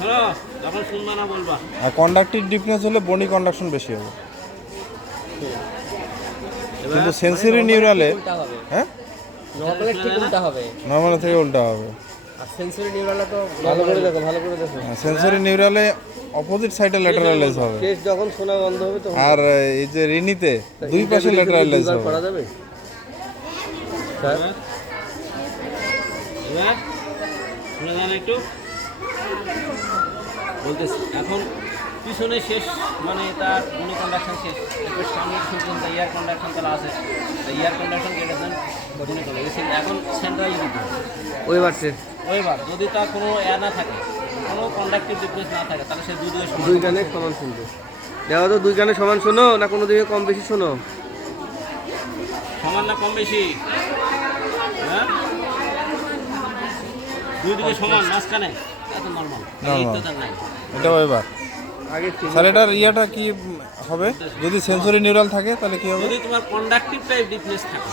Hello, যখন শুনবা না বলবা। আর কন্ডাক্টিভ ডিফারেন্স হলে বনি কন্ডাকশন বেশি হবে, কিন্তু সেন্সরি নিউরালে হ্যাঁ নরমালের ঠিক উল্টা হবে, নর্মাল থেকে উল্টা হবে। আর সেন্সরি নিউরালে তো ভালো করে দেখো, ভালো করে দেখো। সেন্সরি নিউরালে অপোজিট সাইডে ল্যাটারালাইজ হবে, কেস যখন শোনা বন্ধ হবে তখন। আর এই যে রিনিতে দুই পাশে ল্যাটারালাইজ হবে। করা যাবে স্যার? এবার শুনে যান একটু বলতেছি। এখন পিছনে শেষ মানে তার মনি কন্ডাকশন শেষ, এরপর সামনে পর্যন্ত এয়ার কন্ডাকশন তারা আছে, এয়ার কন্ডাকশন কেটে দেন মনি কন্ডাকশন। এখন সেন্ট্রালি দিতে হবে ওইবার শেষ। ওইবার যদি তার কোনো এয়ার না থাকে, কোনো কন্ডাক্টিভ ডিফারেন্স না থাকে, তাহলে সে দুই দুই কানে সমান শুনবে। দেখো তো দুই কানে সমান শোনো না কোনো দিকে কম বেশি শোনো? সমান না কম বেশি? হ্যাঁ, দুই দিকে সমান, মাঝখানে এত নর্মাল, তার নাই। এটা এবার আগে স্যার এটার ইয়াটা কি হবে যদি সেন্সরি নিউরাল থাকে তাহলে কি হবে? যদি তোমার কন্ডাক্টিভ টাইপ ডিফারেন্স থাকে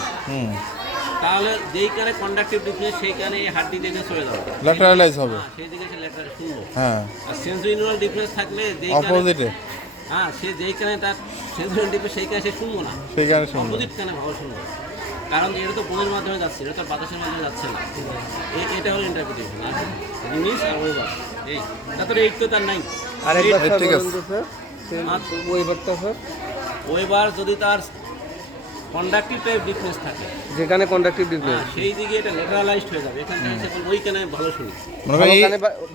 তাহলে যেই কানে কন্ডাক্টিভ ডিফারেন্স সেই কানে হাড্ডি দেখে চলে যাবে, ল্যাটারালাইজ হবে। সেই দিকে সে ল্যাটারাল শুনবো। হ্যাঁ, আর সেন্সরি নিউরাল ডিফারেন্স থাকলে যেই অপোজিটে হ্যাঁ, সে যেই কানে তার সেন্সরি ডিফারেন্স সেই কানে সে শুনবো না, সেইখানে শুনবে। অপোজিট কানে ভালো শুনবো, কারণ এটা তো বোনের মাধ্যমে যাচ্ছে, এটা তো বাতাসের মাধ্যমে যাচ্ছে না। এটা হলো ইন্টারপ্রিটেশন। আর জিনিস আর ওইবার এই তারপরে এইট তো তার নাই। আরেকবার স্যার ঠিক বলুন আছে। তো স্যার, ওইবারটা স্যার। ওইবার যদি তার কন্ডাক্টিভ টাইপ ডিফারেন্স থাকে, যেখানে কন্ডাক্টিভ ডিফারেন্স, সেই দিকে এটা ল্যাটারালাইজড হয়ে যাবে। এখান থেকে সে ওই কানে ভালো শুনি, মনে করেন এই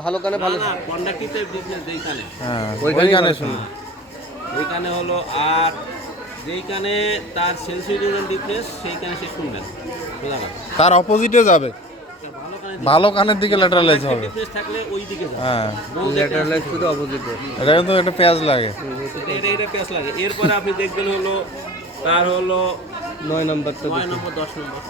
ভালো কানে ভালো। না কন্ডাক্টিভ টাইপ ডিফারেন্স যেই কানে, হ্যাঁ ওইখানেই ওইখানে ভালো শুনবে। ওই কানে হলো। আর যেই কানে তার সেন্সরি নিউরাল ডিফারেন্স সেই কানে সে শুনবেন, বোঝা গেল? তার অপোজিটে যাবে, ভালো কানে ভালো কানের দিকে ল্যাটারালাইজ হবে। ডিফারেন্স থাকলে ওই দিকে যাবে। হ্যাঁ, ল্যাটারালাইজ শুধু অপোজিটে। এটা কিন্তু একটা পেঁয়াজ লাগে। এটা প্যাচ লাগে। এরপরে আপনি দেখবেন হলো তার হলো 9 নম্বরটা 9 নম্বর 10 নম্বর